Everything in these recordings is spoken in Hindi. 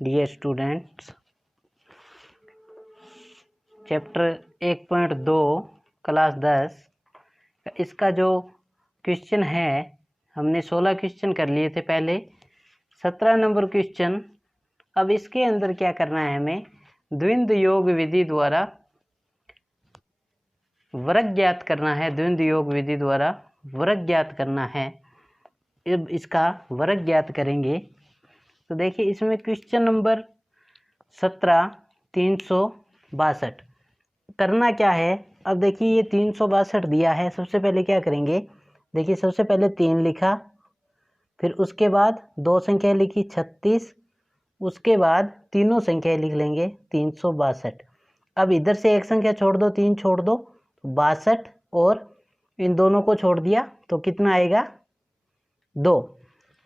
डियर स्टूडेंट्स, चैप्टर 1.2 क्लास 10 इसका जो क्वेश्चन है, हमने 16 क्वेश्चन कर लिए थे पहले, 17 नंबर क्वेश्चन। अब इसके अंदर क्या करना है, हमें द्विंद योग विधि द्वारा वर्ग ज्ञात करना है। द्विंद योग विधि द्वारा वर्ग ज्ञात करना है। अब इसका वर्ग ज्ञात करेंगे तो देखिए, इसमें क्वेश्चन नंबर 17 362 करना क्या है। अब देखिए, ये 362 दिया है। सबसे पहले क्या करेंगे, देखिए सबसे पहले 3 लिखा, फिर उसके बाद 2 संख्या लिखी 36, उसके बाद तीनों संख्याएं लिख लेंगे 362। अब इधर से एक संख्या छोड़ दो, 3 छोड़ दो, 62, और इन दोनों को छोड़ दिया तो कितना आएगा, 2।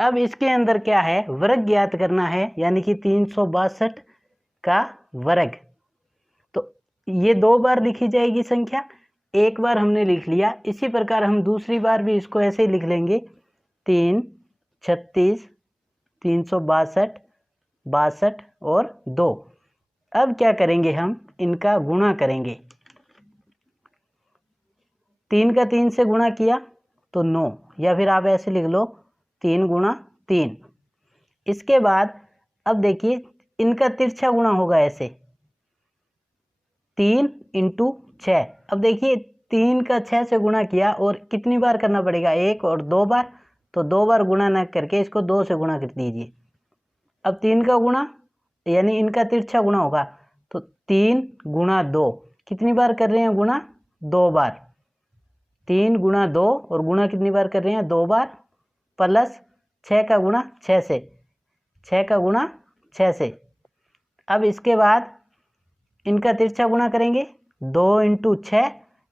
अब इसके अंदर क्या है, वर्ग ज्ञात करना है, यानी कि 362 का वर्ग। तो ये 2 बार लिखी जाएगी संख्या, एक बार हमने लिख लिया। इसी प्रकार हम दूसरी बार भी इसको ऐसे ही लिख लेंगे, 3, 36, 362, 62 और 2। अब क्या करेंगे, हम इनका गुणा करेंगे। 3 का 3 से गुणा किया तो 9, या फिर आप ऐसे लिख लो 3 गुणा 3। इसके बाद अब देखिए, इनका तिरछा गुणा होगा ऐसे, 3 × 6। अब देखिए, 3 का 6 से गुणा किया, और कितनी बार करना पड़ेगा, 1 और 2 बार। तो 2 बार गुणा न करके इसको 2 से गुणा कर दीजिए। अब 3 का गुणा, यानी इनका तिरछा गुणा होगा, तो 3 × 2, कितनी बार कर रहे हैं गुणा, 2 बार। 3 × 2, और गुणा कितनी बार कर रहे हैं, 2 बार, प्लस 6 का गुणा 6 से, 6 का गुणा 6 से। अब इसके बाद इनका तिरछा गुणा करेंगे, 2 × 6,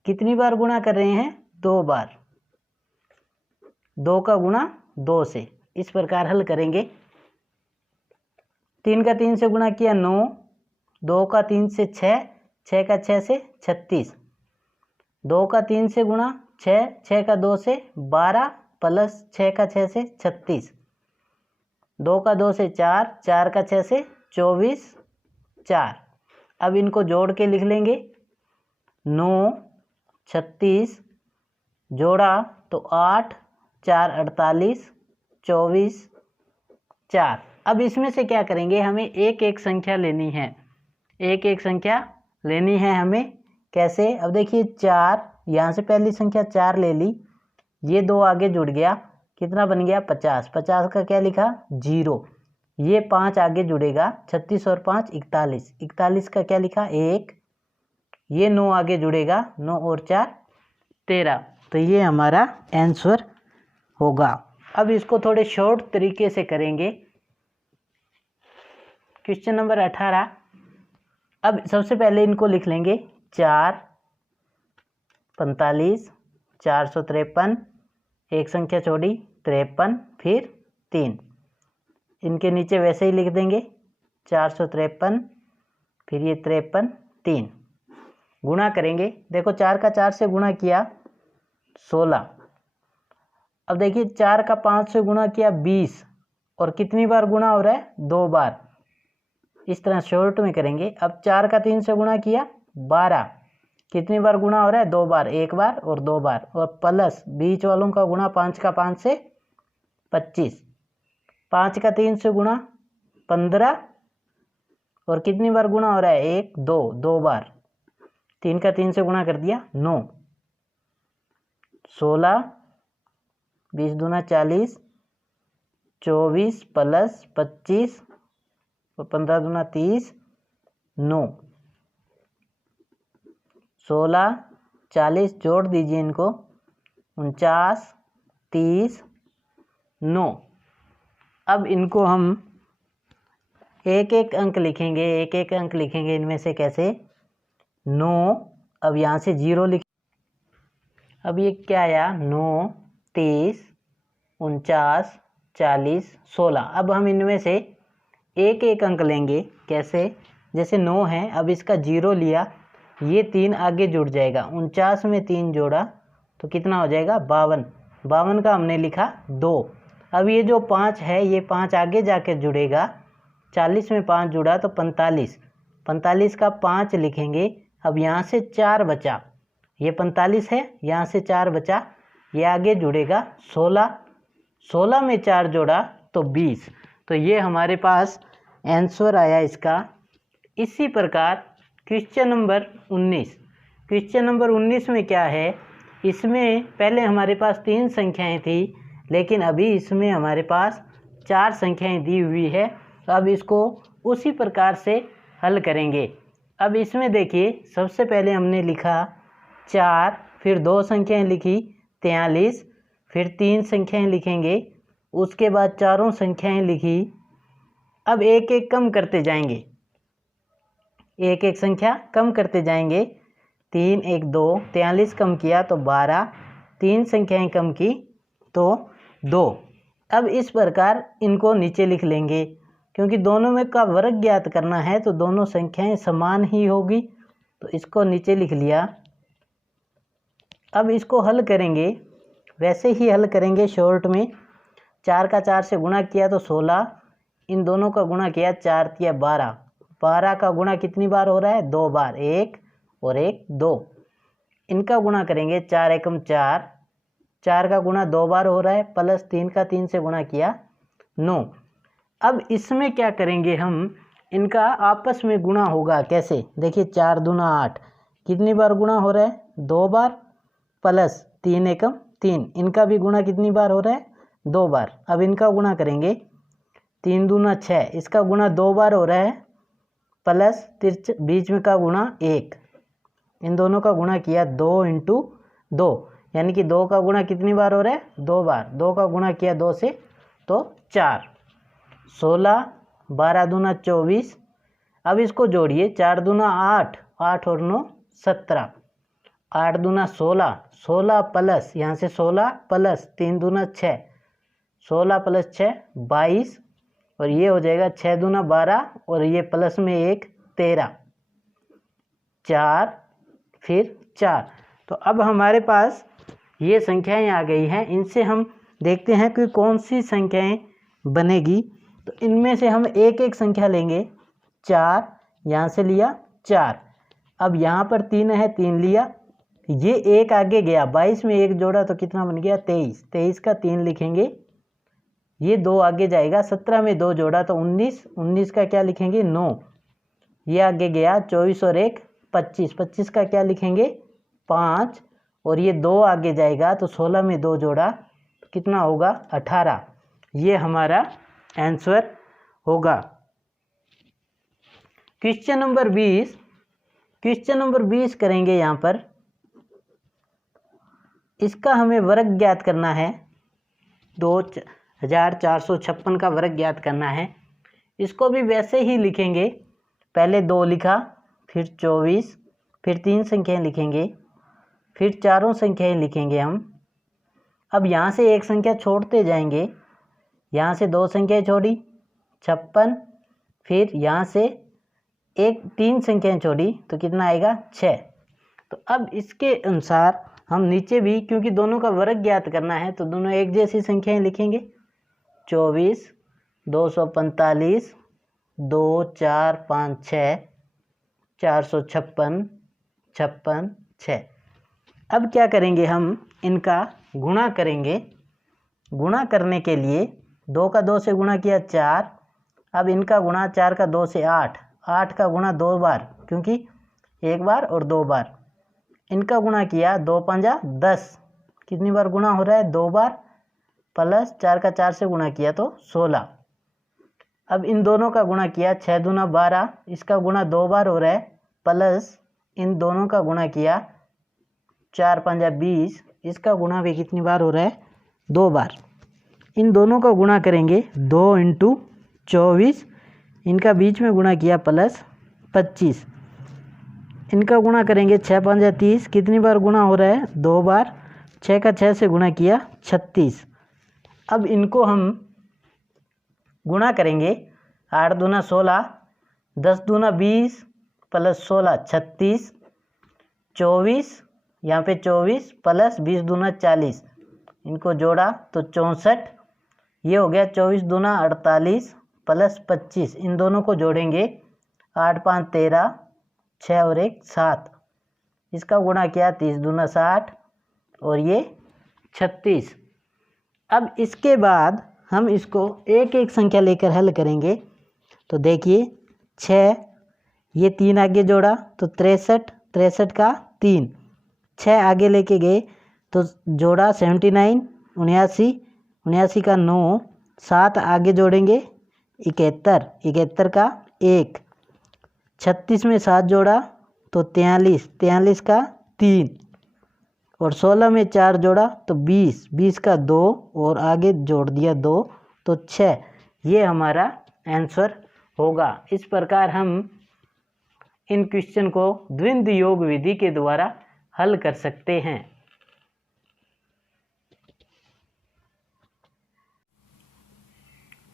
कितनी बार गुणा कर रहे हैं, 2 बार, 2 का गुणा 2 से। इस प्रकार हल करेंगे। 3 का 3 से गुणा किया 9, 2 का 3 से 6, 6 का 6 से 36, 2 का 3 से गुणा 6, 6 का 2 से 12, प्लस 6 का 6 से 36, 2 का 2 से 4, 4 का 6 से 24, 4। अब इनको जोड़ के लिख लेंगे, 9, 36 जोड़ा तो 8, 4 48, 24, 4। अब इसमें से क्या करेंगे, हमें एक एक संख्या लेनी है, एक एक संख्या लेनी है हमें। कैसे, अब देखिए 4, यहाँ से पहली संख्या 4 ले ली, ये 2 आगे जुड़ गया, कितना बन गया, 50। 50 का क्या लिखा, 0। ये 5 आगे जुड़ेगा, 36 और 5 41, 41 का क्या लिखा, 1। ये 9 आगे जुड़ेगा, 9 और 4 13। तो ये हमारा आंसर होगा। अब इसको थोड़े शॉर्ट तरीके से करेंगे। Question number 18। अब सबसे पहले इनको लिख लेंगे, 4, 45, 453, एक संख्या छोड़ी 53, फिर 3। इनके नीचे वैसे ही लिख देंगे, 453, फिर ये 53, 3। गुणा करेंगे, देखो 4 का 4 से गुणा किया 16। अब देखिए 4 का 5 से गुणा किया 20, और कितनी बार गुणा हो रहा है, 2 बार। इस तरह शॉर्ट में करेंगे। अब 4 का 3 से गुणा किया 12, कितनी बार गुणा हो रहा है, 2 बार, 1 बार और 2 बार, और प्लस बीच वालों का गुणा, 5 का 5 से 25, 5 का 3 से गुणा 15, और कितनी बार गुणा हो रहा है, 1 2, 2 बार। 3 का 3 से गुणा कर दिया 9, 16, 20 दूना 40, 24 प्लस 25 और 15 दूना 30, 9, 16, 40 जोड़ दीजिए इनको, 49, 30, 9। अब इनको हम एक एक अंक लिखेंगे, एक एक अंक लिखेंगे इनमें से। कैसे, 9, अब यहाँ से 0 लिख, अब ये क्या आया, 9, 30, 49, 40, 16। अब हम इनमें से एक एक अंक लेंगे। कैसे, जैसे 9 है, अब इसका 0 लिया, ये 3 आगे जुड़ जाएगा, 49 में 3 जोड़ा तो कितना हो जाएगा, 52। 52 का हमने लिखा 2। अब ये जो 5 है, ये 5 आगे जाकर जुड़ेगा, 40 में 5 जुड़ा तो 45, 45 का 5 लिखेंगे। अब यहाँ से 4 बचा, ये 45 है, यहाँ से 4 बचा, ये आगे जुड़ेगा 16, 16 में 4 जोड़ा तो 20। तो ये हमारे पास आंसर आया इसका। इसी प्रकार क्वेश्चन नंबर 19, क्वेश्चन नंबर 19 में क्या है, इसमें पहले हमारे पास 3 संख्याएं थी, लेकिन अभी इसमें हमारे पास 4 संख्याएं दी हुई है। तो अब इसको उसी प्रकार से हल करेंगे। अब इसमें देखिए, सबसे पहले हमने लिखा 4, फिर 2 संख्याएं लिखी 43, फिर 3 संख्याएं लिखेंगे, उसके बाद चारों संख्याएं लिखी। अब एक एक कम करते जाएंगे, एक एक संख्या कम करते जाएंगे। 3 1 2, 43 कम किया तो 12, 3 संख्याएं कम की तो 2। अब इस प्रकार इनको नीचे लिख लेंगे, क्योंकि दोनों में का वर्ग ज्ञात करना है तो दोनों संख्याएं समान ही होगी। तो इसको नीचे लिख लिया। अब इसको हल करेंगे, वैसे ही हल करेंगे शॉर्ट में। 4 का 4 से गुणा किया तो 16, इन दोनों का गुणा किया 4 तिया 12, 12 का गुणा कितनी बार हो रहा है, 2 बार, 1 और 1 2। इनका गुणा करेंगे 4 एकम 4, 4 का गुणा 2 बार हो रहा है, प्लस 3 का 3 से गुणा किया 9। अब इसमें क्या करेंगे हम, इनका आपस में गुणा होगा कैसे, देखिए 4 दूना 8, कितनी बार गुणा हो रहा है, 2 बार, प्लस 3 एकम 3, इनका भी गुणा कितनी बार हो रहा है, 2 बार। अब इनका गुणा करेंगे 3 दूना 6, इसका गुणा 2 बार हो रहा है, प्लस बीच में का गुणा 1, इन दोनों का गुणा किया 2 × 2, यानी कि 2 का गुणा कितनी बार हो रहा है, 2 बार, 2 का गुणा किया 2 से तो 4, 16, 12 दूना 24। अब इसको जोड़िए, 4 दूना 8, 8 और 9 17, 8 दूना 16, 16 प्लस यहाँ से 16 प्लस 3 दूना 6, 16 प्लस 6 22, और ये हो जाएगा 6 दूना 12, और ये प्लस में 1 13, 4 फिर 4। तो अब हमारे पास ये संख्याएं आ गई हैं। इनसे हम देखते हैं कि कौन सी संख्याएं बनेगी। तो इनमें से हम एक एक संख्या लेंगे। 4 यहाँ से लिया 4, अब यहाँ पर 3 है, 3 लिया, ये एक आगे गया, 22 में 1 जोड़ा तो कितना बन गया, 23, 23 का 3 लिखेंगे, ये 2 आगे जाएगा, 17 में 2 जोड़ा तो 19, 19 का क्या लिखेंगे, 9, ये आगे गया, 24 और 1 25, 25 का क्या लिखेंगे, 5, और ये 2 आगे जाएगा तो 16 में 2 जोड़ा तो कितना होगा, 18। ये हमारा आंसर होगा। क्वेश्चन नंबर 20, क्वेश्चन नंबर 20 करेंगे। यहाँ पर इसका हमें वर्ग ज्ञात करना है, 2456 का वर्ग ज्ञात करना है। इसको भी वैसे ही लिखेंगे, पहले 2 लिखा, फिर 24, फिर 3 संख्याएं लिखेंगे, फिर चारों संख्याएं लिखेंगे हम। अब यहाँ से एक संख्या छोड़ते जाएंगे, यहाँ से 2 संख्याएं छोड़ी 56, फिर यहाँ से 3 संख्याएं छोड़ी तो कितना आएगा, 6। तो अब इसके अनुसार हम नीचे भी, क्योंकि दोनों का वर्ग ज्ञात करना है तो दोनों एक जैसी संख्याएं लिखेंगे। 24, 245, 2 4 5 6, 456, 56 6। अब क्या करेंगे हम, इनका गुणा करेंगे। गुणा करने के लिए 2 का 2 से गुणा किया 4, अब इनका गुणा 4 का 2 से 8, 8 का गुणा 2 बार, क्योंकि 1 बार और 2 बार, इनका गुणा किया 2 5 10, कितनी बार गुणा हो रहा है, 2 बार, प्लस 4 का 4 से गुणा किया तो 16। अब इन दोनों का गुणा किया 6 दूना 12, इसका गुणा 2 बार हो रहा है, प्लस इन दोनों का गुणा किया 4 5 20, इसका गुणा भी कितनी बार हो रहा है, 2 बार। इन दोनों का गुणा करेंगे 2 × 24, इनका बीच में गुणा किया प्लस 25, इनका गुणा करेंगे 6 5 30, कितनी बार गुणा हो रहा है, 2 बार, 6 का 6 से गुणा किया 36। अब इनको हम गुणा करेंगे, 8 दूना 16, 10 दूना 20, प्लस 16 36, 24, यहाँ पे 24 प्लस 20 दूना 40, इनको जोड़ा तो 64, ये हो गया 24 दूना 48, प्लस 25, इन दोनों को जोड़ेंगे 8 5 13, 6 और 1 7, इसका गुणा किया 30 दूना 60 और ये 36। अब इसके बाद हम इसको एक एक संख्या लेकर हल करेंगे। तो देखिए 6, ये 3 आगे जोड़ा तो 63, 63 का 3, 6 आगे लेके गए तो जोड़ा 79, 79, 79 का 9, 7 आगे जोड़ेंगे 71, 71 का 1, 36 में 7 जोड़ा तो 43, 43 का 3 और 16 में 4 जोड़ा तो 20, 20 का 2 और आगे जोड़ दिया 2 तो 6। ये हमारा आंसर होगा। इस प्रकार हम इन क्वेश्चन को द्विंद्व योग विधि के द्वारा हल कर सकते हैं।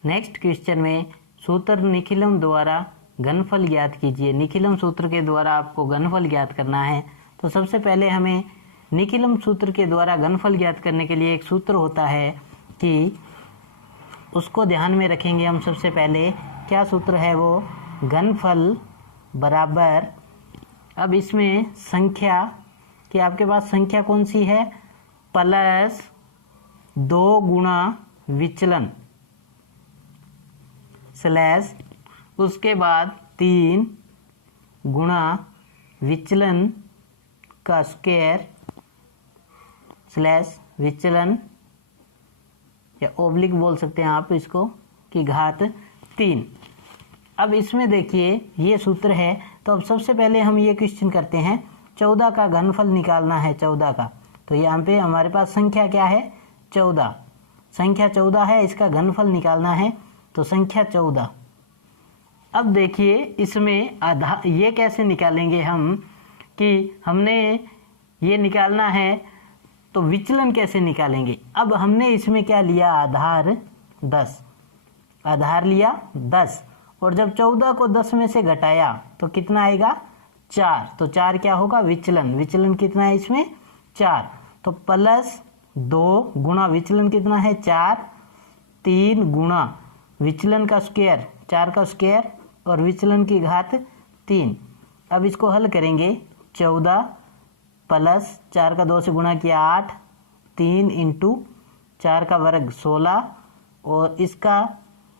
नेक्स्ट क्वेश्चन में सूत्र निखिलम द्वारा घनफल ज्ञात कीजिए। निखिलम सूत्र के द्वारा आपको घनफल ज्ञात करना है। तो सबसे पहले हमें निखिलम सूत्र के द्वारा घनफल ज्ञात करने के लिए एक सूत्र होता है कि उसको ध्यान में रखेंगे हम। सबसे पहले क्या सूत्र है वो, घनफल बराबर, अब इसमें संख्या कि आपके पास संख्या कौन सी है, प्लस 2 गुणा विचलन स्लैश उसके बाद 3 गुणा विचलन का स्क्वायर स्लैश विचलन या ओब्लिक बोल सकते हैं आप इसको की घात 3। अब इसमें देखिए ये सूत्र है। तो अब सबसे पहले हम ये क्वेश्चन करते हैं, 14 का घनफल निकालना है 14 का। तो यहाँ पे हमारे पास संख्या क्या है, 14, संख्या 14 है, इसका घनफल निकालना है। तो संख्या 14। अब देखिए इसमें आधार ये कैसे निकालेंगे हम कि हमने ये निकालना है तो विचलन कैसे निकालेंगे। अब हमने इसमें क्या लिया, आधार 10, आधार लिया 10 और जब 14 को 10 में से घटाया तो कितना आएगा 4। तो 4 क्या होगा, विचलन, विचलन कितना है इसमें 4। तो प्लस 2 गुणा विचलन कितना है 4, 3 गुणा विचलन का स्क्वायर 4 का स्क्वायर और विचलन की घात 3। अब इसको हल करेंगे, 14 प्लस 4 का 2 से गुणा किया 8, 3 इंटू 4 का वर्ग 16 और इसका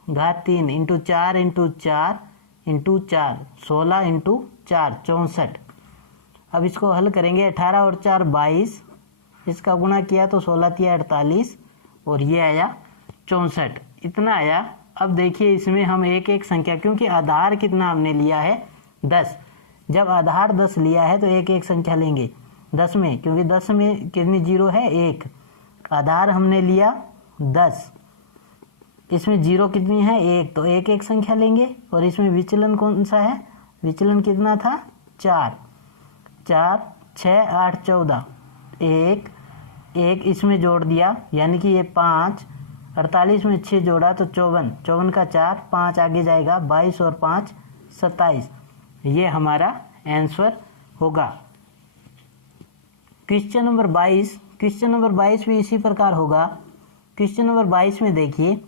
घात 3 इंटू 4 इंटू 4 इंटू 4, 16 इंटू 4 64। अब इसको हल करेंगे, 18 और 4 22, इसका गुणा किया तो 16 तिया 48 और ये आया 64, इतना आया। अब देखिए इसमें हम एक एक संख्या, क्योंकि आधार कितना हमने लिया है 10, जब आधार 10 लिया है तो एक एक संख्या लेंगे 10 में, क्योंकि 10 में कितनी जीरो है 1, आधार हमने लिया 10, इसमें जीरो कितनी है 1, तो एक एक संख्या लेंगे। और इसमें विचलन कौन सा है, विचलन कितना था 4, 4 6 8 14, 1 1 इसमें जोड़ दिया यानी कि ये 5, 48 में 6 जोड़ा तो 54, 54 का 4, 5 आगे जाएगा 22 और 5 27, ये हमारा आंसर होगा। क्वेश्चन नंबर 22, क्वेश्चन नंबर 22 भी इसी प्रकार होगा। क्वेश्चन नंबर 22 में देखिए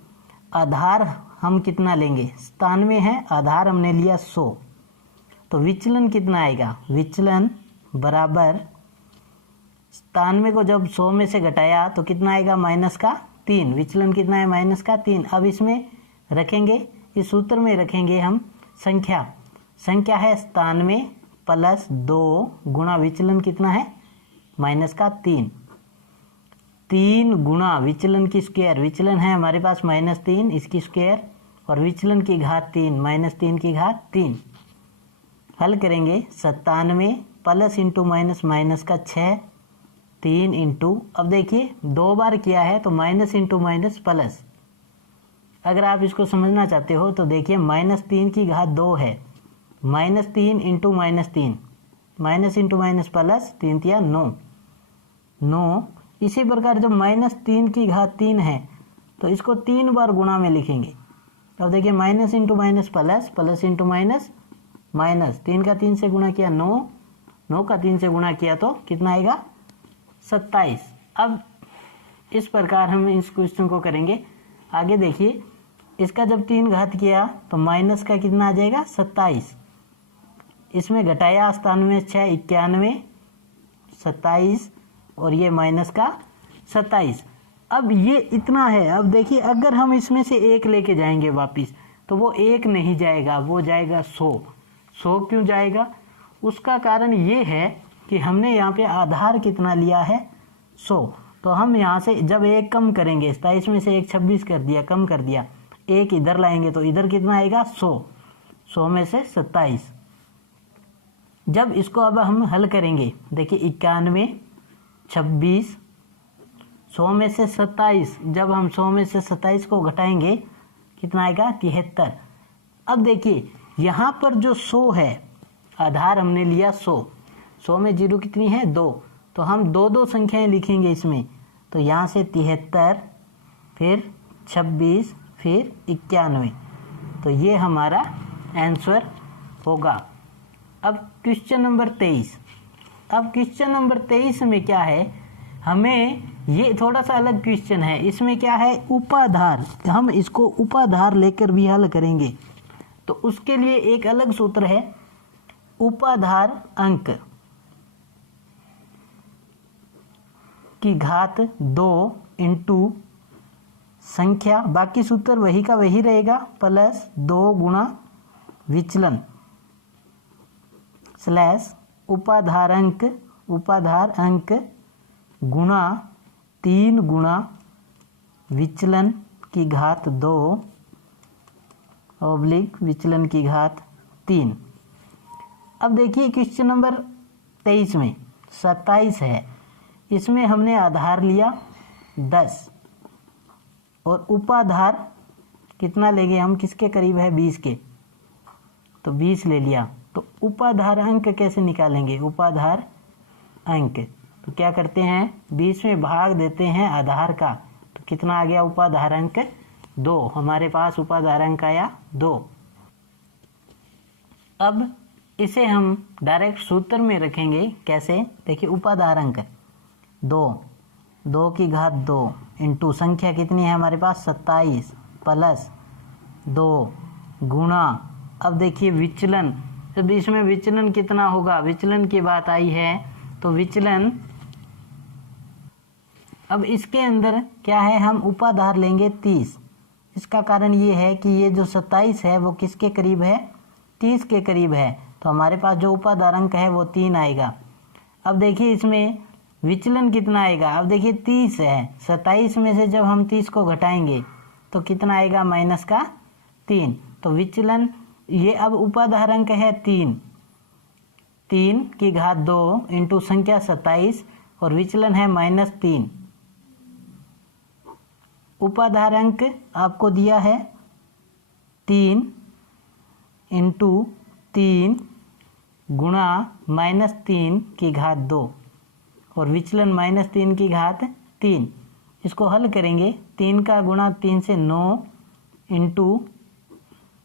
आधार हम कितना लेंगे, 97 है, आधार हमने लिया 100, तो विचलन कितना आएगा, विचलन बराबर 97 को जब 100 में से घटाया तो कितना आएगा माइनस का 3, विचलन कितना है माइनस का 3। अब इसमें रखेंगे, इस सूत्र में रखेंगे हम संख्या, संख्या है 97 प्लस 2 गुणा विचलन कितना है माइनस का 3, 3 गुणा विचलन की स्क्वायर, विचलन है हमारे पास -3, इसकी स्क्वायर और विचलन की घात 3, -3 की घात 3। हल करेंगे 97 प्लस इंटू माइनस, माइनस का 6, 3 इंटू, अब देखिए 2 बार किया है तो माइनस इंटू माइनस प्लस। अगर आप इसको समझना चाहते हो तो देखिए -3 की घात 2 है, -3 into -3, minus into minus plus, 3 तिया 9, 9। इसी प्रकार जब -3 की घात 3 है तो इसको 3 बार गुणा में लिखेंगे। अब देखिए minus into minus plus, plus into minus minus, 3 का 3 से गुणा किया 9, 9 का 3 से गुणा किया तो कितना आएगा 27। अब इस प्रकार हम इस क्वेश्चन को करेंगे। आगे देखिए इसका जब 3 घात किया तो माइनस का कितना आ जाएगा 27। इसमें घटाया 97 6 91 27 और ये माइनस का 27। अब ये इतना है। अब देखिए अगर हम इसमें से एक लेके जाएंगे वापिस तो वो एक नहीं जाएगा, वो जाएगा 100। 100 क्यों जाएगा? उसका कारण ये है कि हमने यहाँ पे आधार कितना लिया है 100। तो हम यहाँ से जब एक कम करेंगे 27 में से एक 26 कर दिया, कम कर दिया, एक इधर लाएंगे तो इधर कितना आएगा 100। 100 में से 27। जब इसको अब हम हल करेंगे देखिए 91 26 100 में से 27। जब हम 100 में से 27 को घटाएंगे कितना आएगा 73। अब देखिए यहाँ पर जो 100 है आधार हमने लिया 100। 100 में जीरो कितनी है 2, तो हम दो संख्याएं लिखेंगे इसमें। तो यहाँ से 73 फिर 26 फिर 91। तो ये हमारा आंसर होगा। अब क्वेश्चन नंबर 23। अब क्वेश्चन नंबर 23 में क्या है, हमें ये थोड़ा सा अलग क्वेश्चन है। इसमें क्या है उपाधार, हम इसको उपाधार लेकर भी हल करेंगे। तो उसके लिए एक अलग सूत्र है उपाधार अंक की घात 2 इंटू संख्या, बाकी सूत्र वही का वही रहेगा, प्लस 2 गुणा विचलन स्लैश उपाधार अंक गुणा 3 गुणा विचलन की घात 2 ऑब्लिक विचलन की घात 3। अब देखिए क्वेश्चन नंबर 23 में 27 है। इसमें हमने आधार लिया 10 और उपाधार कितना लेंगे हम, किसके करीब है 20 के, तो 20 ले लिया। तो उपाधार अंक कैसे निकालेंगे, उपाधार अंक तो क्या करते हैं 20 में भाग देते हैं आधार का, तो कितना आ गया उपाधार अंक 2। हमारे पास उपाधार अंक आया 2। अब इसे हम डायरेक्ट सूत्र में रखेंगे। कैसे, देखिए उपाधार अंक 2 की घात 2 इंटू संख्या कितनी है हमारे पास 27 प्लस 2 गुणा, अब देखिए विचलन, जब इसमें विचलन कितना होगा, विचलन की बात आई है तो विचलन, अब इसके अंदर क्या है हम उपाधार लेंगे 30। इसका कारण ये है कि ये जो 27 है वो किसके करीब है 30 के करीब है, तो हमारे पास जो उपाधार अंक है वो 3 आएगा। अब देखिए इसमें विचलन कितना आएगा, अब देखिए 30 है, 27 में से जब हम 30 को घटाएंगे तो कितना आएगा माइनस का 3। तो विचलन ये अब उपाधार अंक है 3 की घात 2 इंटू संख्या 27 और विचलन है -3। उपाधार अंक आपको दिया है 3 इंटू 3 गुणा -3 की घात 2 और विचलन -3 की घात 3। इसको हल करेंगे 3 का गुणा 3 से 9 into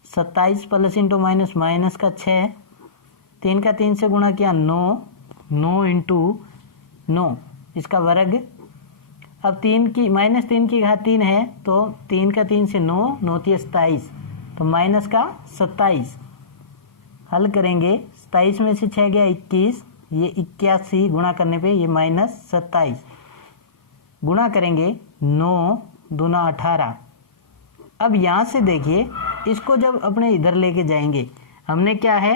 27 plus into minus minus का 6, 3 का 3 से गुणा किया 9 इंटू 9 इसका वर्ग। अब 3 की घात 3 है तो 3 का 3 से 9 27 तो माइनस का 27। हल करेंगे 27 में से 6 गया 21, ये 81 गुणा करने पे ये -27 गुणा करेंगे 9 दूना 18। अब यहाँ से देखिए इसको जब अपने इधर लेके जाएंगे, हमने क्या है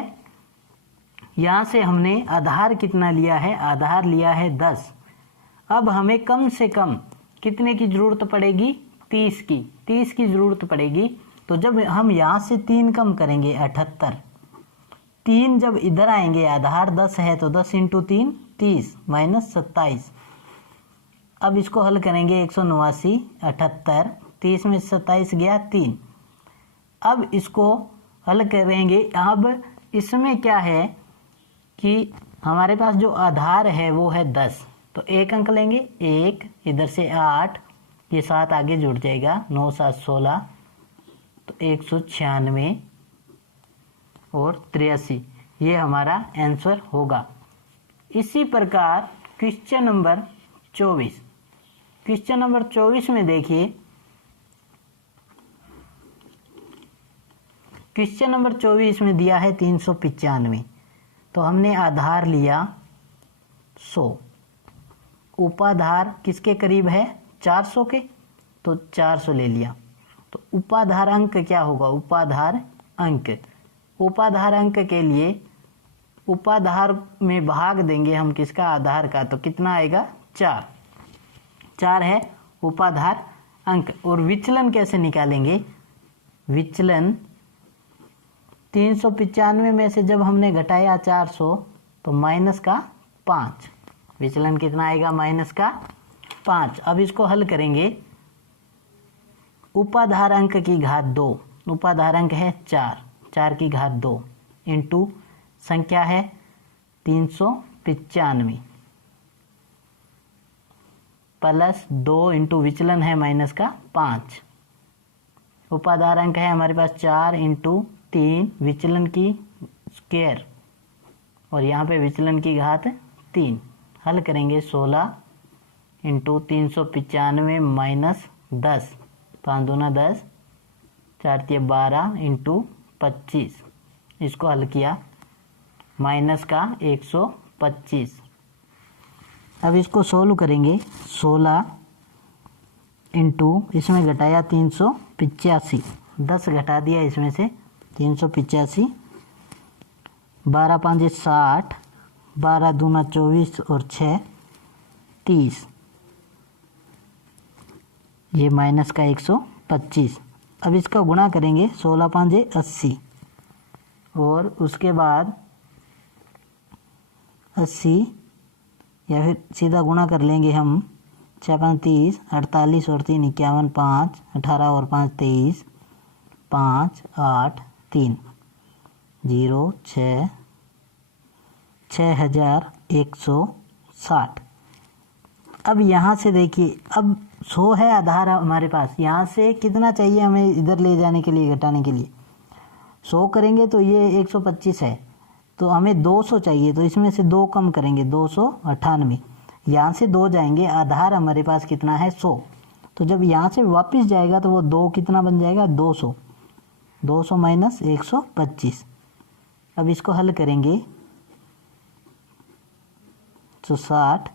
यहाँ से हमने आधार कितना लिया है, आधार लिया है 10। अब हमें कम से कम कितने की ज़रूरत पड़ेगी 30 की ज़रूरत पड़ेगी। तो जब हम यहाँ से 3 कम करेंगे 78, 3 जब इधर आएंगे आधार 10 है तो 10 इंटू 3 30 -27। अब इसको हल करेंगे 189 78 30 में 27 गया 3। अब इसको हल करेंगे। अब इसमें क्या है कि हमारे पास जो आधार है वो है 10, तो एक अंक लेंगे 1, इधर से 8, ये 7 आगे जुड़ जाएगा 9 7 16 तो 196 और 83, ये हमारा आंसर होगा। इसी प्रकार क्वेश्चन नंबर 24 में देखिए क्वेश्चन नंबर 24 में दिया है 395, तो हमने आधार लिया 100, उपाधार किसके करीब है 400 के, तो 400 ले लिया। तो उपाधार अंक क्या होगा, उपाधार अंक के लिए उपाधार में भाग देंगे हम किसका, आधार का, तो कितना आएगा 4 है उपाधार अंक। और विचलन कैसे निकालेंगे, विचलन 395 में से जब हमने घटाया 400 तो माइनस का 5, विचलन कितना आएगा माइनस का 5। अब इसको हल करेंगे, उपाधार अंक की घात 2, उपाधार अंक है 4 की घात 2 इंटू संख्या है 395 प्लस 2 इंटू विचलन है माइनस का 5। उपाधार अंक है हमारे पास 4 इंटू 3 विचलन की स्क्वायर और यहाँ पे विचलन की घात 3। हल करेंगे 16 इंटू 395 माइनस 10, 5 दूना 10, 4 तिया 12 इंटू 25, इसको हल किया माइनस का 125। अब इसको सोल्व करेंगे, 16 इंटू इसमें घटाया 385, 10 घटा दिया इसमें से 385, 12 5 60, 12 दूना 24 और 6 30, ये माइनस का 125। अब इसका गुणा करेंगे, 16 5 80 और उसके बाद 80 या फिर सीधा गुणा कर लेंगे हम, 6 5 30, 48 और 3 51, 5 18 और 5 23, 5 8 3 0 6 6160। अब यहाँ से देखिए, अब 100 है आधार हमारे पास, यहाँ से कितना चाहिए हमें इधर ले जाने के लिए, घटाने के लिए 100 करेंगे तो ये 125 है, तो हमें 200 चाहिए, तो इसमें से 2 कम करेंगे 298, यहाँ से 2 जाएंगे, आधार हमारे पास कितना है 100, तो जब यहाँ से वापस जाएगा तो वो 2 कितना बन जाएगा 200, 200 माइनस 125। अब इसको हल करेंगे, 160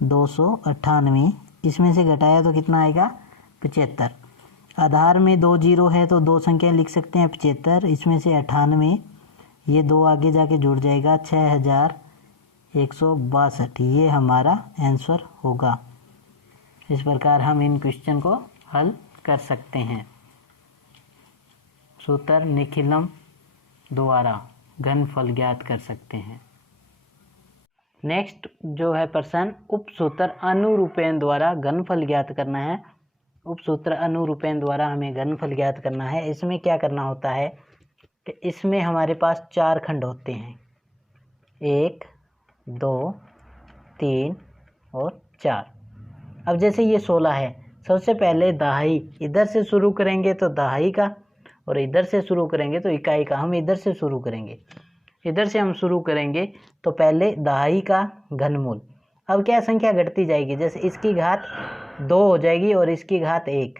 298, इसमें से घटाया तो कितना आएगा 75। आधार में 2 जीरो है तो 2 संख्या लिख सकते हैं 75, इसमें से 98, ये 2 आगे जाके जुड़ जाएगा 6162, ये हमारा आंसर होगा। इस प्रकार हम इन क्वेश्चन को हल कर सकते हैं। सूत्र निखिलम द्वारा घनफल ज्ञात कर सकते हैं। नेक्स्ट जो है प्रश्न, उपसूत्र अनुरूपेण द्वारा घनफल ज्ञात करना है। उपसूत्र अनुरूपेण द्वारा हमें घनफल ज्ञात करना है। इसमें क्या करना होता है कि इसमें हमारे पास 4 खंड होते हैं, 1 2 3 और 4। अब जैसे ये 16 है, सबसे पहले दहाई इधर से शुरू करेंगे तो दहाई का, और इधर से शुरू करेंगे तो इकाई का। हम इधर से शुरू करेंगे, इधर से हम शुरू करेंगे तो पहले दहाई का घनमूल। अब क्या संख्या घटती जाएगी, जैसे इसकी घात 2 हो जाएगी और इसकी घात 1।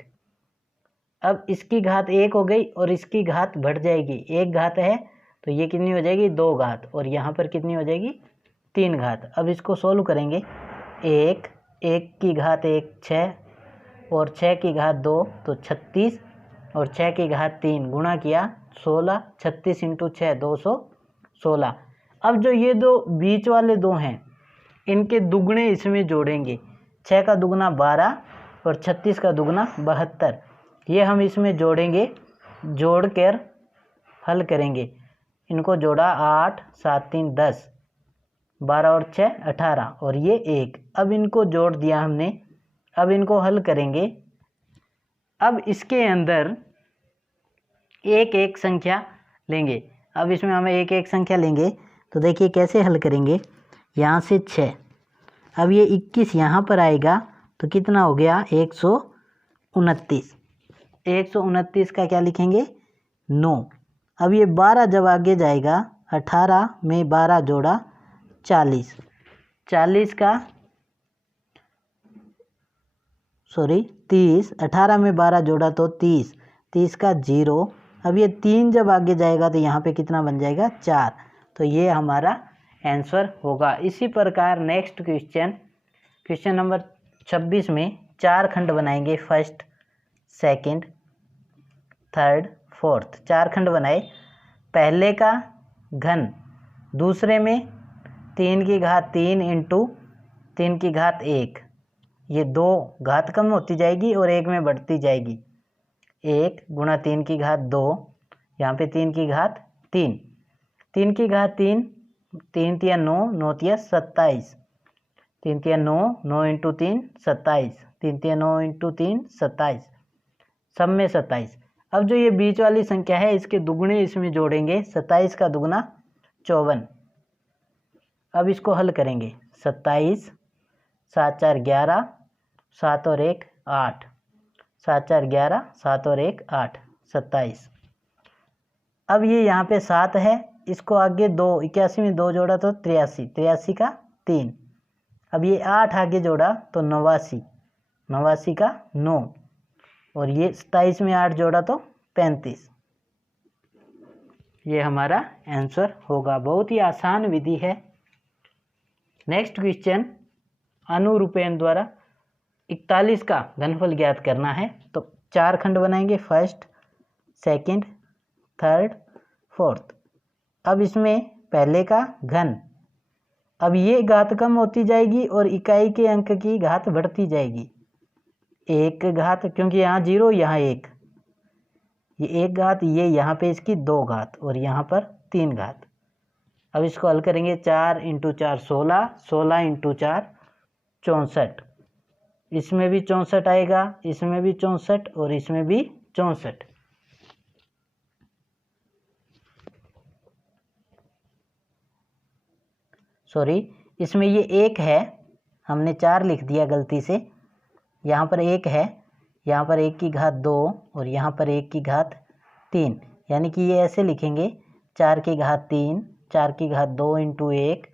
अब इसकी घात 1 हो गई और इसकी घात बढ़ जाएगी, 1 घात है तो ये कितनी हो जाएगी 2 घात, और यहाँ पर कितनी हो जाएगी 3 घात। अब इसको सोल्व करेंगे, 1 की घात 1 6 और 6 की घात 2 तो 36 और 6 की घात 3 गुणा किया 16, 36 इंटू 6 216। अब जो ये दो बीच वाले 2 हैं, इनके दुगने इसमें जोड़ेंगे, 6 का दुगना 12 और 36 का दुगना 72, ये हम इसमें जोड़ेंगे, जोड़कर हल करेंगे। इनको जोड़ा 8 7 3 10, 12 और 6 18 और ये 1। अब इनको जोड़ दिया हमने, अब इनको हल करेंगे। अब इसके अंदर एक एक संख्या लेंगे। अब इसमें हमें एक एक संख्या लेंगे तो देखिए कैसे हल करेंगे। यहाँ से 6, अब ये 21 यहाँ पर आएगा तो कितना हो गया 129। 129 का क्या लिखेंगे 9। अब ये 12 जब आगे जाएगा, 18 में 12 जोड़ा 40, 40 का 30, 18 में 12 जोड़ा तो 30, 30 का 0, अब ये 3 जब आगे जाएगा तो यहाँ पे कितना बन जाएगा 4। तो ये हमारा आंसर होगा। इसी प्रकार नेक्स्ट क्वेश्चन नंबर 26 में 4 खंड बनाएंगे। फर्स्ट, सेकंड, थर्ड, फोर्थ, 4 खंड बनाए। पहले का घन दूसरे में 3 की घात 3 इंटू 3 की घात 1, ये 2 घात कम होती जाएगी और 1 में बढ़ती जाएगी। 1 गुणा 3 की घात 2, यहाँ पे 3 की घात 3, 3 की घात 3, 3 तिया 9, 9 तिया 27, 3 तिया 9, 9 इंटू 3 27, 3 तिया 9 इंटू 3 27, सब में 27। अब जो ये बीच वाली संख्या है इसके दुगने इसमें जोड़ेंगे। 27 का दुगना 54। अब इसको हल करेंगे। 27, 7 4 11, 7 और 1 8, 7 4 11, 7 और 1 8, 27। अब ये यहाँ पे 7 है, इसको आगे 2, 81 में 2 जोड़ा तो 83, 83 का 3। अब ये 8 आगे जोड़ा तो 89, 89 का 9, और ये 27 में 8 जोड़ा तो 35। ये हमारा आंसर होगा। बहुत ही आसान विधि है। नेक्स्ट क्वेश्चन, अनुरूपेण द्वारा 41 का घनफल ज्ञात करना है। तो 4 खंड बनाएंगे। First, second, third, fourth. अब इसमें पहले का घन, अब ये घात कम होती जाएगी और इकाई के अंक की घात बढ़ती जाएगी। 1 घात, क्योंकि यहाँ 0 यहाँ 1, ये 1 घात, ये यहाँ पे इसकी 2 घात और यहाँ पर 3 घात। अब इसको हल करेंगे। 4 इंटू 4 16, 16 इंटू 4 64, इसमें भी 64 आएगा, इसमें भी 64 और इसमें भी 64। सॉरी, इसमें ये 1 है, हमने 4 लिख दिया गलती से। यहाँ पर 1 है, यहाँ पर 1 की घात 2 और यहाँ पर 1 की घात 3, यानी कि ये ऐसे लिखेंगे। 4 की घात 3, 4 की घात 2 इंटू 1,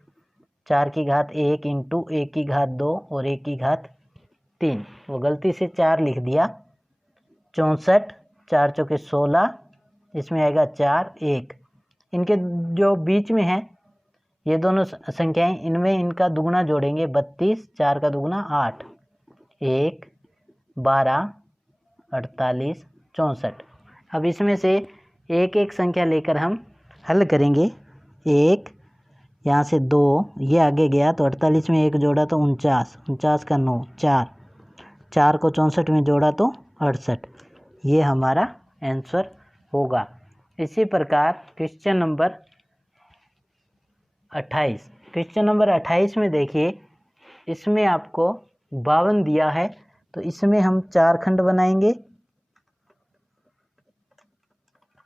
4 की घात 1 इंटू 1 की घात 2 और 1 की घात 3। वो गलती से 4 लिख दिया। 64, 4 चौके 16, इसमें आएगा 4 1। इनके जो बीच में है ये दोनों संख्याएं, इनमें इनका दुगना जोड़ेंगे। 32, 4 का दुगना 8, 1 12 48 64। अब इसमें से एक एक संख्या लेकर हम हल करेंगे। 1, यहाँ से 2, ये आगे गया तो 48 में 1 जोड़ा तो 49, 49 का 9 4, 4 को 64 में जोड़ा तो 68। ये हमारा आंसर होगा। इसी प्रकार क्वेश्चन नंबर 28, क्वेश्चन नंबर 28 में देखिए, इसमें आपको 52 दिया है। तो इसमें हम 4 खंड बनाएंगे।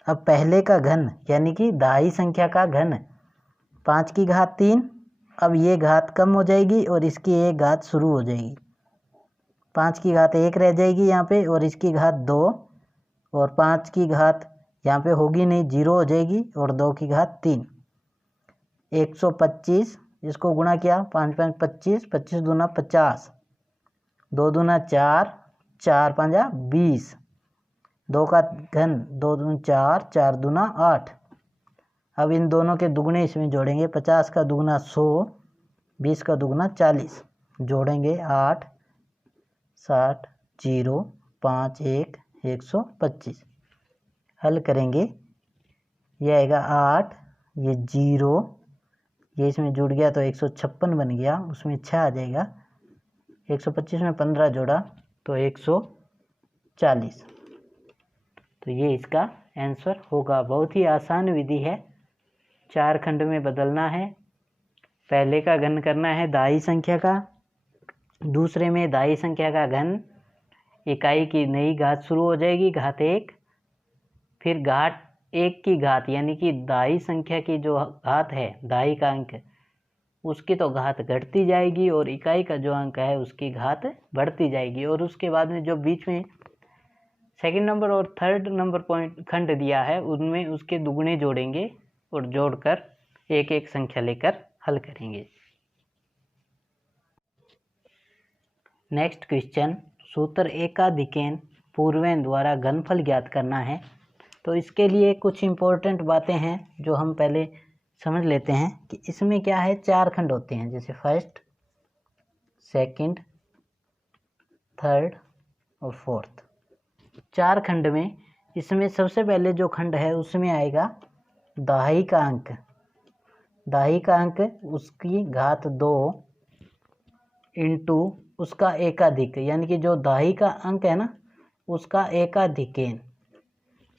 अब पहले का घन, यानी कि दाई संख्या का घन 5 की घात 3, अब ये घात कम हो जाएगी और इसकी एक घात शुरू हो जाएगी। 5 की घात 1 रह जाएगी यहाँ पे और इसकी घात 2, और 5 की घात यहाँ पे होगी नहीं, 0 हो जाएगी, और 2 की घात 3। 125, इसको गुणा किया, 5 5 25, 25 दूना 50, 2 दूना 4, 4 5 20, 2 का घन 2 दूना 4, 4 दूना 8। अब इन दोनों के दुगने इसमें जोड़ेंगे। 50 का दुगना 100, 20 का दुगना 40, जोड़ेंगे 8 60 0 5 1 125। हल करेंगे, यह आएगा 8, ये 0, ये इसमें जुड़ गया तो 156 बन गया, उसमें 6 आ जाएगा। 125 में 15 जोड़ा तो 140। तो ये इसका आंसर होगा। बहुत ही आसान विधि है। 4 खंड में बदलना है। पहले का घन करना है दाई संख्या का, दूसरे में दाई संख्या का घन, इकाई की नई घात शुरू हो जाएगी, घात 1, फिर घात 1 की घात, यानी कि दाई संख्या की जो घात है, दाई का अंक, उसकी तो घात घटती जाएगी और इकाई का जो अंक है उसकी घात बढ़ती जाएगी। और उसके बाद में जो बीच में सेकंड नंबर और थर्ड नंबर पॉइंट खंड दिया है उनमें उसके दुगने जोड़ेंगे और जोड़कर एक एक संख्या लेकर हल करेंगे। नेक्स्ट क्वेश्चन, सूत्र एकाधिकेन पूर्वेन द्वारा घनफल ज्ञात करना है। तो इसके लिए कुछ इम्पोर्टेंट बातें हैं जो हम पहले समझ लेते हैं कि इसमें क्या है, 4 खंड होते हैं, जैसे फर्स्ट, सेकंड, थर्ड और फोर्थ। 4 खंड में इसमें सबसे पहले जो खंड है उसमें आएगा दहाई का अंक। दहाई का अंक उसकी घात 2 इंटू उसका एकाधिक, यानी कि जो दहाई का अंक है ना उसका एकाधिकेन।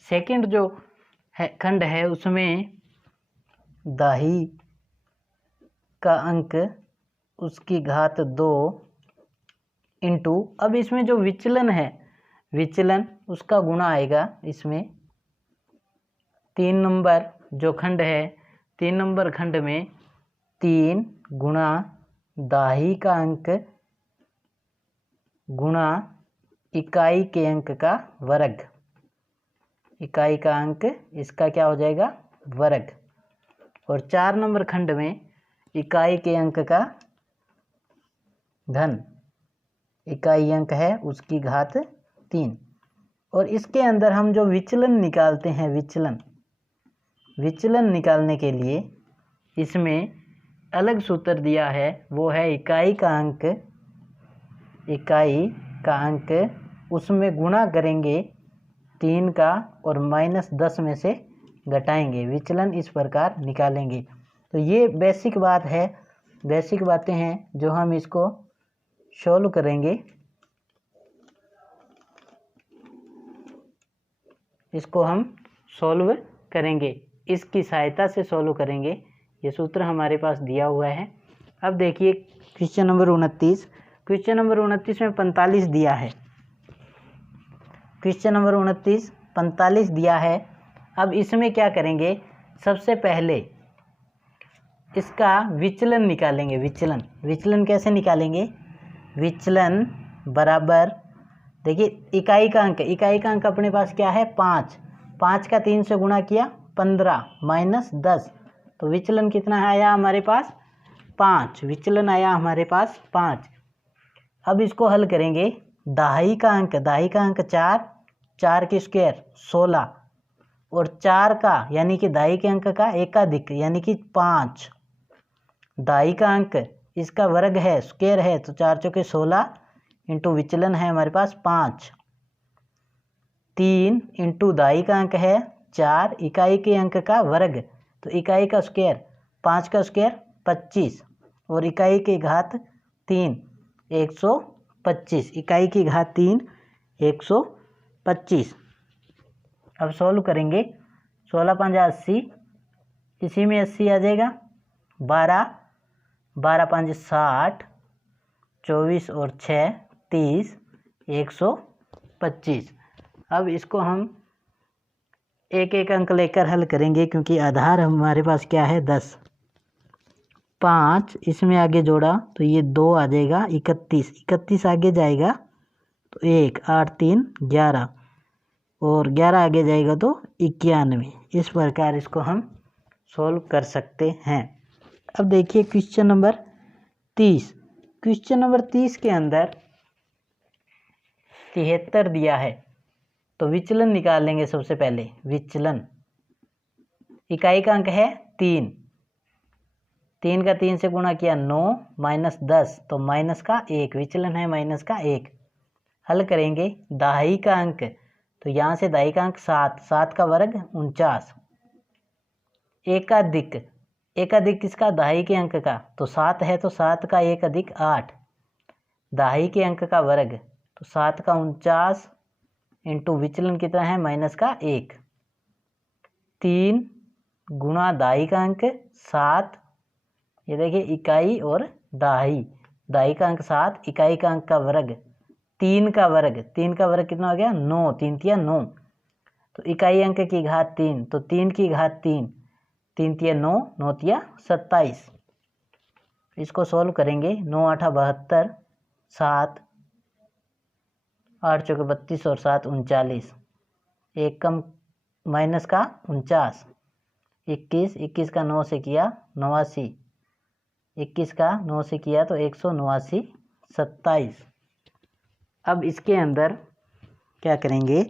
सेकंड जो है खंड है उसमें दहाई का अंक उसकी घात 2 इंटू, अब इसमें जो विचलन है, विचलन उसका गुणा आएगा इसमें। 3 नंबर जो खंड है, 3 नंबर खंड में 3 गुणा दहाई का अंक गुणा इकाई के अंक का वर्ग। इकाई का अंक इसका क्या हो जाएगा, वर्ग। और 4 नंबर खंड में इकाई के अंक का घन, इकाई अंक है उसकी घात 3। और इसके अंदर हम जो विचलन निकालते हैं, विचलन निकालने के लिए इसमें अलग सूत्र दिया है, वो है इकाई का अंक उसमें गुणा करेंगे 3 का और -10 में से घटाएंगे, विचलन इस प्रकार निकालेंगे। तो ये बेसिक बात है, बेसिक बातें हैं जो हम इसको सॉल्व करेंगे। इसको हम सॉल्व करेंगे, इसकी सहायता से सॉल्व करेंगे। ये सूत्र हमारे पास दिया हुआ है। अब देखिए क्वेश्चन नंबर 29। क्वेश्चन नंबर 29 में 45 दिया है। क्वेश्चन नंबर 29 45 दिया है। अब इसमें क्या करेंगे, सबसे पहले इसका विचलन निकालेंगे। विचलन कैसे निकालेंगे, विचलन बराबर, देखिए इकाई का अंक अपने पास क्या है 5, 5 का 3 से गुणा किया 15 -10, तो विचलन कितना आया हमारे पास 5, विचलन आया हमारे पास 5। अब इसको हल करेंगे। दहाई का अंक 4, 4 की स्क्वायर 16 और 4 का यानी कि दहाई के अंक का एकाधिक यानी कि 5। दहाई का अंक इसका वर्ग है, स्क्वायर है, तो 4 चौके 16 इंटू विचलन है हमारे पास 5। 3 इंटू दहाई का अंक है 4, इकाई के अंक का वर्ग, तो इकाई का स्क्वायर 5 का स्क्वायर 25 और इकाई की घात 3 125, इकाई की घात 3 125। अब सॉल्व करेंगे। 16 5 80, इसी में 80 आ जाएगा। 12 12 5 60, 24 और 6 30 125। अब इसको हम एक एक अंक लेकर हल करेंगे क्योंकि आधार हमारे पास क्या है 10। 5 इसमें आगे जोड़ा तो ये 2 आ जाएगा, 31 आगे जाएगा तो 1 8 3 11 और 11 आगे जाएगा तो 91। इस प्रकार इसको हम सॉल्व कर सकते हैं। अब देखिए क्वेश्चन नंबर 30। क्वेश्चन नंबर 30 के अंदर 73 दिया है, तो विचलन निकाल लेंगे। सबसे पहले विचलन, इकाई का अंक है 3, 3 का 3 से गुणा किया 9 -10 तो माइनस का 1, विचलन है माइनस का 1। हल करेंगे। दहाई का अंक, तो यहाँ से दहाई का अंक 7, 7 का वर्ग 49। एकाधिक किसका, दहाई के अंक का, तो 7 है तो 7 का 1 अधिक 8, दहाई के अंक का वर्ग, तो 7 का 49 इंटू विचलन कितना है माइनस का 1। 3 गुणा दहाई का अंक 7, ये देखिए इकाई और दहाई, दहाई का अंक 7, इकाई का अंक का वर्ग 3 का वर्ग, 3 का वर्ग कितना हो गया 9, 3 तिया 9, तो इकाई अंक की घात 3, तो 3 की घात 3, 3 तिया 9, 9 तिया 27। इसको सॉल्व करेंगे। 9 8 72, 7 8 चौके 32 और 7 39, एक कम माइनस का 49, 21 का 9 से किया 89, 21 का 9 से किया तो 189, 27। अब इसके अंदर क्या करेंगे,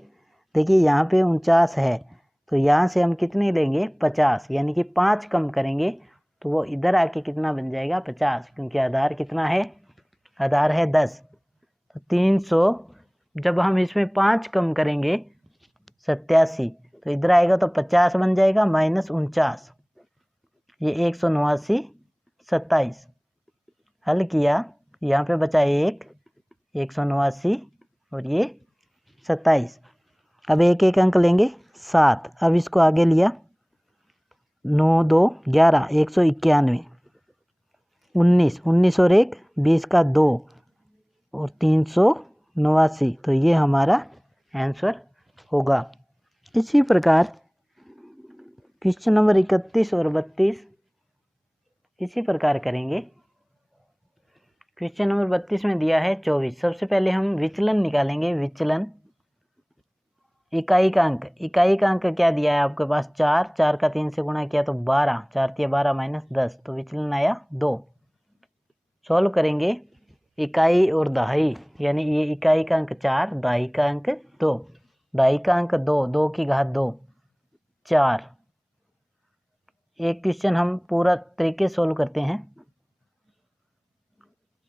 देखिए यहाँ पे 49 है, तो यहाँ से हम कितने लेंगे 50, यानी कि 5 कम करेंगे तो वो इधर आके कितना बन जाएगा 50, क्योंकि आधार कितना है, आधार है 10। तो 300 जब हम इसमें 5 कम करेंगे 87, तो इधर आएगा तो 50 बन जाएगा माइनस 49, ये 189 27। हल किया, यहाँ पे बचा 189 और ये 27। अब एक एक अंक लेंगे 7। अब इसको आगे लिया 9 2 11 191, 19 और 1 20 का 2 और 389, तो ये हमारा आंसर होगा। इसी प्रकार क्वेश्चन नंबर 31 और 32 इसी प्रकार करेंगे। क्वेश्चन नंबर 32 में दिया है 24। सबसे पहले हम विचलन निकालेंगे। विचलन इकाई का अंक, इकाई का अंक क्या दिया है आपके पास 4, 4 का 3 से गुणा किया तो 12, 4 तिया 12 माइनस 10, तो विचलन आया 2। सॉल्व करेंगे इकाई और दहाई, यानी ये इकाई का अंक 4, दहाई का अंक 2, दहाई का अंक 2, 2 की घात 2 4। एक क्वेश्चन हम पूरा तरीके सॉल्व करते हैं।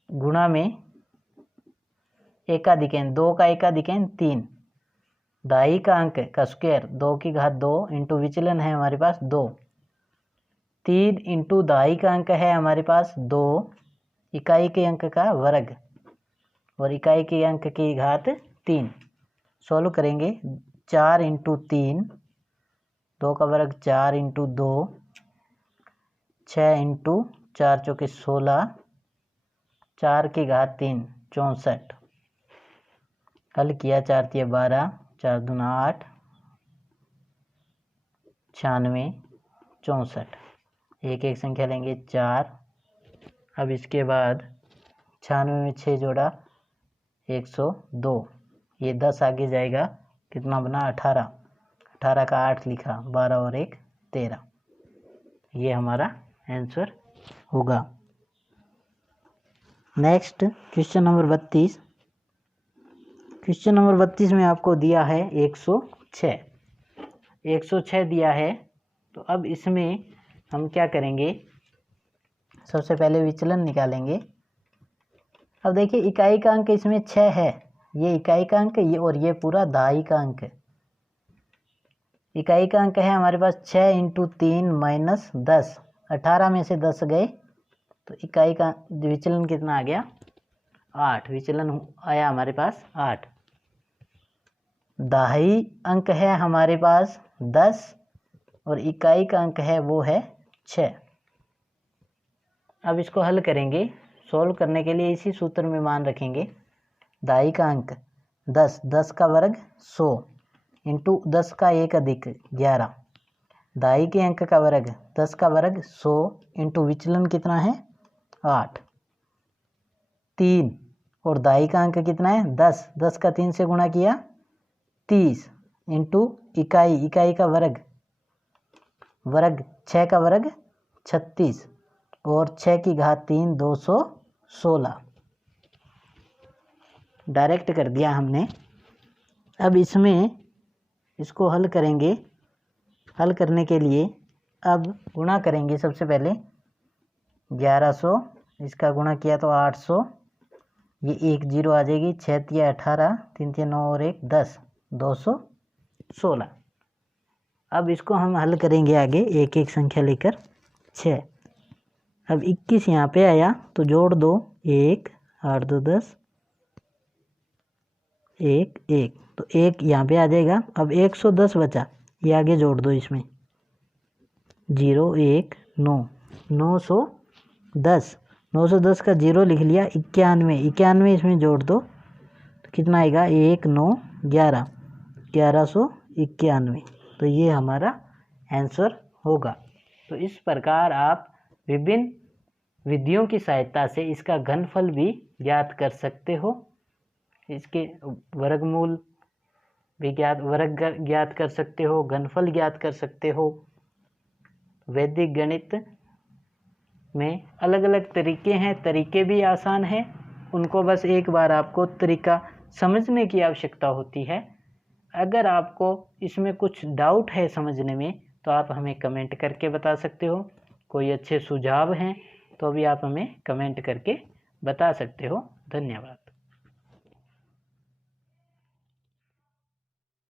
गुणा में एकाधिकैन, 2 का एकाधिकैन 3, दहाई का अंक का स्क्वायर 2 की घात 2 इंटू विचलन है हमारे पास 2, 3 इंटू दहाई का अंक है हमारे पास 2, इकाई के अंक का वर्ग और इकाई के अंक की घात 3। सॉल्व करेंगे 4 इंटू 3, 2 का वर्ग 4 इंटू 2, 6 इंटू 4 चौके 16, 4 की घात 3 64। हल किया 4 तिया 12, 4 दूना 8, 96 64। एक एक संख्या लेंगे 4। अब इसके बाद 96 में 6 जोड़ा 102, ये 10 आगे जाएगा कितना बना 18, 18 का 8 लिखा, 12 और 1 13, ये हमारा आंसर होगा। Next question number 32। Question number 32 में आपको दिया है 106, 106 दिया है। तो अब इसमें हम क्या करेंगे, सबसे पहले विचलन निकालेंगे। अब देखिए इकाई का अंक इसमें 6 है, ये इकाई का अंक, ये और ये पूरा दहाई का अंक। इकाई का अंक है हमारे पास 6 इंटू 3 माइनस 10, 18 में से 10 गए तो इकाई का विचलन कितना आ गया 8, विचलन आया हमारे पास 8। दहाई अंक है हमारे पास 10 और इकाई का अंक है वो है 6। अब इसको हल करेंगे। सॉल्व करने के लिए इसी सूत्र में मान रखेंगे। दहाई का अंक 10, 10 का वर्ग 100 इंटू 10 का 1 अधिक 11, दहाई के अंक का वर्ग 10 का वर्ग 100 इंटू विचलन कितना है 8, 3 और दहाई का अंक कितना है 10, 10 का 3 से गुणा किया 30 इंटू इकाई, इकाई का वर्ग, वर्ग 6 का वर्ग 36 और 6 की घात 3 216। डायरेक्ट कर दिया हमने। अब इसमें इसको हल करेंगे। हल करने के लिए अब गुणा करेंगे। सबसे पहले 1100, इसका गुणा किया तो 800, ये 1 0 आ जाएगी, 6 तिया 18, 3 तिया 9 और 1 10, 216। अब इसको हम हल करेंगे आगे एक एक संख्या लेकर 6। अब 21 यहाँ पे आया तो जोड़ दो, 1 8 2 10, 1 1, तो 1 यहाँ पे आ जाएगा। अब 110 बचा, ये आगे जोड़ दो, इसमें 0 1 9, 910, 910 का 0 लिख लिया, 91, 91 इसमें जोड़ दो तो कितना आएगा 1 9 11, 1191, तो ये हमारा आंसर होगा। तो इस प्रकार आप विभिन्न विधियों की सहायता से इसका घनफल भी ज्ञात कर सकते हो। इसके वर्गमूल भी वर्ग ज्ञात कर सकते हो, घनफल ज्ञात कर सकते हो। वैदिक गणित में अलग अलग तरीके हैं, तरीके भी आसान हैं, उनको बस एक बार आपको तरीका समझने की आवश्यकता होती है। अगर आपको इसमें कुछ डाउट है समझने में तो आप हमें कमेंट करके बता सकते हो। कोई अच्छे सुझाव हैं तो भी आप हमें कमेंट करके बता सकते हो। धन्यवाद।